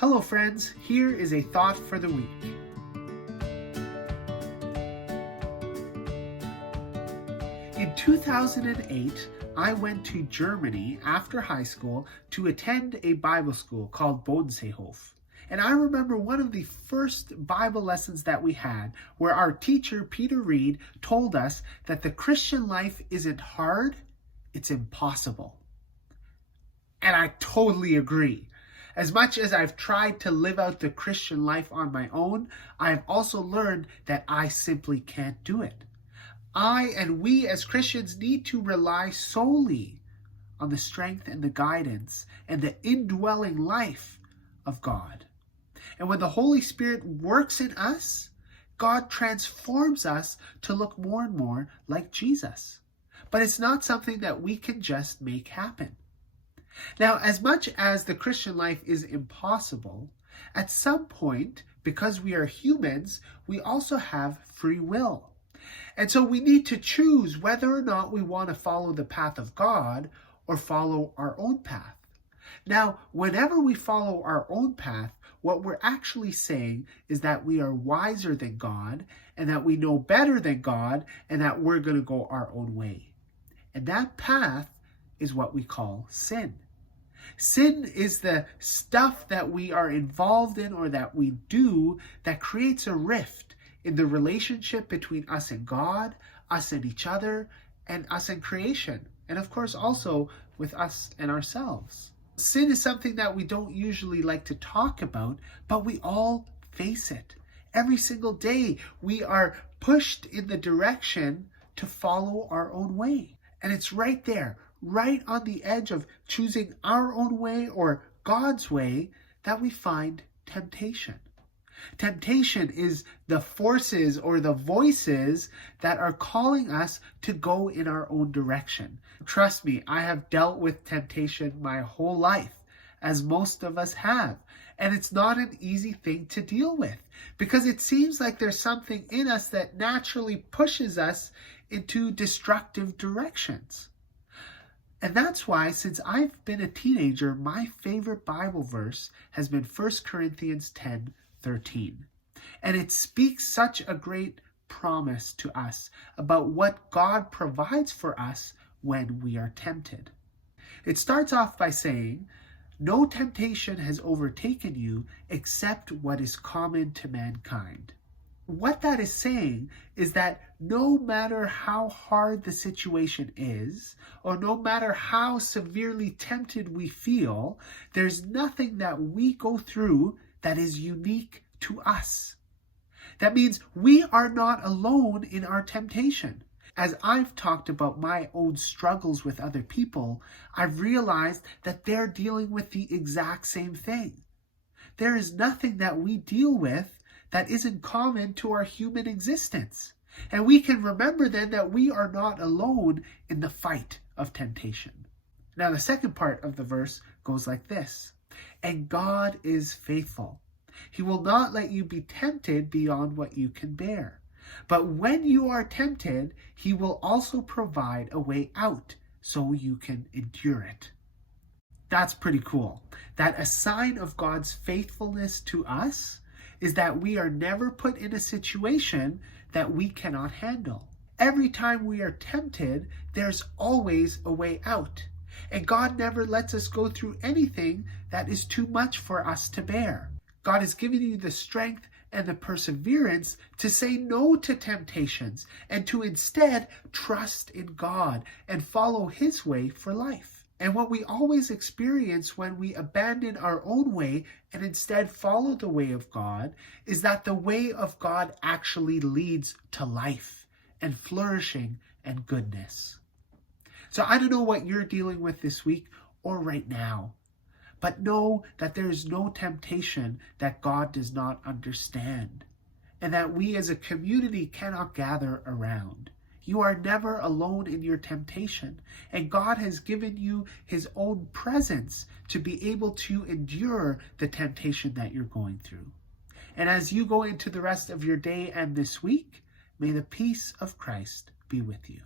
Hello friends, here is a thought for the week. In 2008, I went to Germany after high school to attend a Bible school called Bodensseehof. And I remember one of the first Bible lessons that we had where our teacher, Peter Reed, told us that the Christian life isn't hard, it's impossible. And I totally agree. As much as I've tried to live out the Christian life on my own, I have also learned that I simply can't do it. I and we as Christians need to rely solely on the strength and the guidance and the indwelling life of God. And when the Holy Spirit works in us, God transforms us to look more and more like Jesus. But it's not something that we can just make happen. Now, as much as the Christian life is impossible, at some point, because we are humans, we also have free will. And so we need to choose whether or not we want to follow the path of God or follow our own path. Now, whenever we follow our own path, what we're actually saying is that we are wiser than God and that we know better than God and that we're going to go our own way. And that path is what we call sin. Sin is the stuff that we are involved in or that we do that creates a rift in the relationship between us and God, us and each other, and us and creation. And of course also with us and ourselves. Sin is something that we don't usually like to talk about, but we all face it. Every single day we are pushed in the direction to follow our own way. And it's right there, right on the edge of choosing our own way or God's way, that we find temptation. Temptation is the forces or the voices that are calling us to go in our own direction. Trust me, I have dealt with temptation my whole life, as most of us have. And it's not an easy thing to deal with because it seems like there's something in us that naturally pushes us into destructive directions. And that's why, since I've been a teenager, my favorite Bible verse has been 1 Corinthians 10:13. And it speaks such a great promise to us about what God provides for us when we are tempted. It starts off by saying, "No temptation has overtaken you except what is common to mankind." What that is saying is that no matter how hard the situation is, or no matter how severely tempted we feel, there's nothing that we go through that is unique to us. That means we are not alone in our temptation. As I've talked about my own struggles with other people, I've realized that they're dealing with the exact same thing. There is nothing that we deal with that isn't common to our human existence. And we can remember then that we are not alone in the fight of temptation. Now, the second part of the verse goes like this: "And God is faithful. He will not let you be tempted beyond what you can bear. But when you are tempted, He will also provide a way out so you can endure it." That's pretty cool. That a sign of God's faithfulness to us is that we are never put in a situation that we cannot handle. Every time we are tempted, there's always a way out. And God never lets us go through anything that is too much for us to bear. God has given you the strength and the perseverance to say no to temptations and to instead trust in God and follow His way for life. And what we always experience when we abandon our own way and instead follow the way of God is that the way of God actually leads to life and flourishing and goodness. So I don't know what you're dealing with this week or right now, but know that there is no temptation that God does not understand and that we as a community cannot gather around. You are never alone in your temptation, and God has given you His own presence to be able to endure the temptation that you're going through. And as you go into the rest of your day and this week, may the peace of Christ be with you.